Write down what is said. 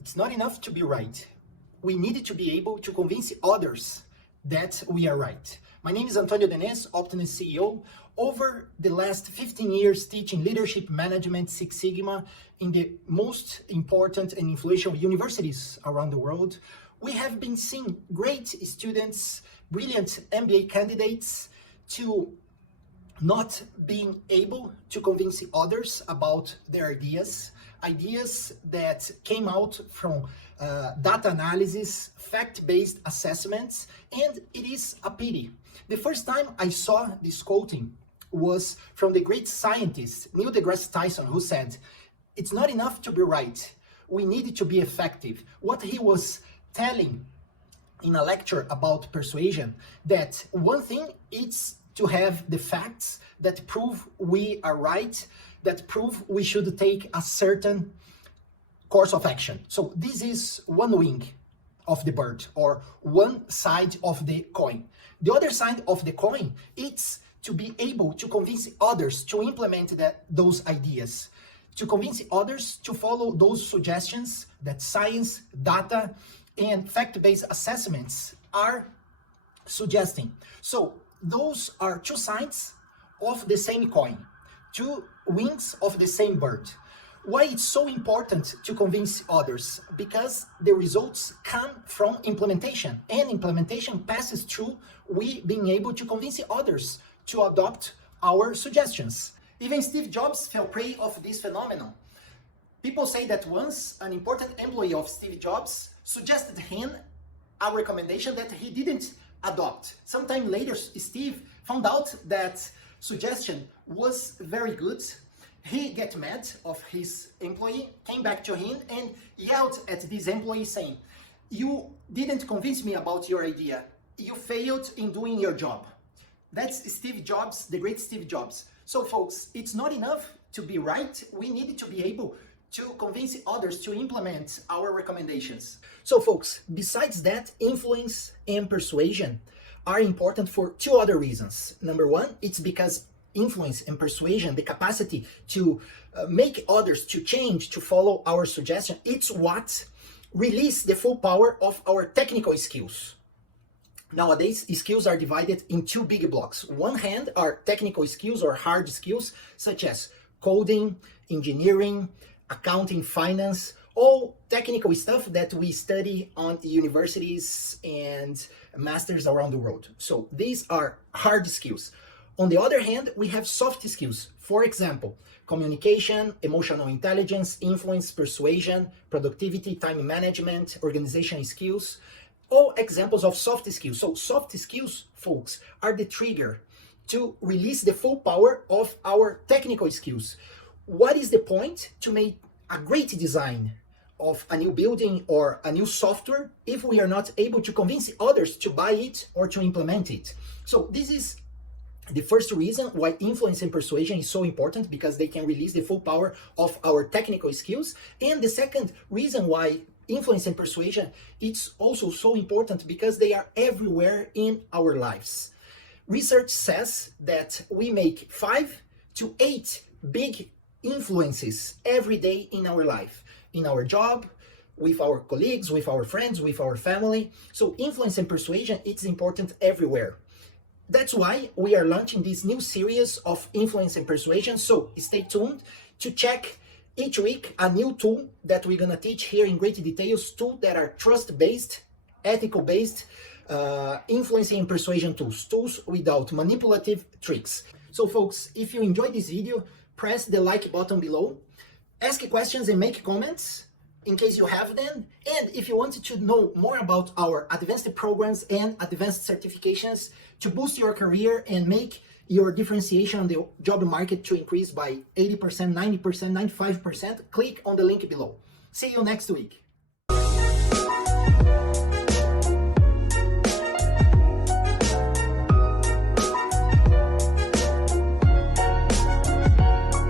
It's not enough to be right. We need to be able to convince others that we are right. My name is Antonio Denez, Optimus CEO. Over the last 15 years teaching leadership management, Six Sigma in the most important and influential universities around the world, we have been seeing great students, brilliant MBA candidates to not being able to convince others about their ideas that came out from data analysis, fact-based assessments, and it is a pity. The first time I saw this quoting was from the great scientist, Neil deGrasse Tyson, who said, "It's not enough to be right, we need to be effective." What he was telling in a lecture about persuasion, that one thing is to have the facts that prove we are right, that prove we should take a certain course of action. So this is one wing of the bird, or one side of the coin. The other side of the coin, it's to be able to convince others to implement those ideas, to convince others to follow those suggestions that science, data, and fact-based assessments are suggesting. So those are two sides of the same coin, two wings of the same bird. Why it's so important to convince others? Because the results come from implementation, and implementation passes through we being able to convince others to adopt our suggestions. Even Steve Jobs fell prey of this phenomenon. People say that once an important employee of Steve Jobs suggested him a recommendation that he didn't adopt. Sometime later, Steve found out that suggestion was very good. He got mad of his employee, came back to him and yelled at this employee saying, "You didn't convince me about your idea. You failed in doing your job." That's Steve Jobs, the great Steve Jobs. So folks, it's not enough to be right. We need to be able to convince others to implement our recommendations. So folks, besides that, influence and persuasion are important for two other reasons. Number one, it's because influence and persuasion, the capacity to make others to change, to follow our suggestion, it's what release the full power of our technical skills. Nowadays, skills are divided in two big blocks. One hand are technical skills or hard skills, such as coding, engineering, accounting, finance, all technical stuff that we study on universities and masters around the world. So these are hard skills. On the other hand, we have soft skills. For example, communication, emotional intelligence, influence, persuasion, productivity, time management, organization skills, all examples of soft skills. So soft skills, folks, are the trigger to release the full power of our technical skills. What is the point to make a great design of a new building or a new software if we are not able to convince others to buy it or to implement it? So this is the first reason why influence and persuasion is so important, because they can release the full power of our technical skills. And the second reason why influence and persuasion, it's also so important because they are everywhere in our lives. Research says that we make 5 to 8 big influences every day in our life, in our job, with our colleagues, with our friends, with our family. So influence and persuasion, it's important everywhere. That's why we are launching this new series of influence and persuasion. So stay tuned to check each week a new tool that we're gonna teach here in great details, tools that are trust-based, ethical-based, influencing and persuasion tools without manipulative tricks. So folks, if you enjoyed this video, press the like button below, ask questions and make comments in case you have them. And if you wanted to know more about our advanced programs and advanced certifications to boost your career and make your differentiation on the job market to increase by 80%, 90%, 95%, click on the link below. See you next week.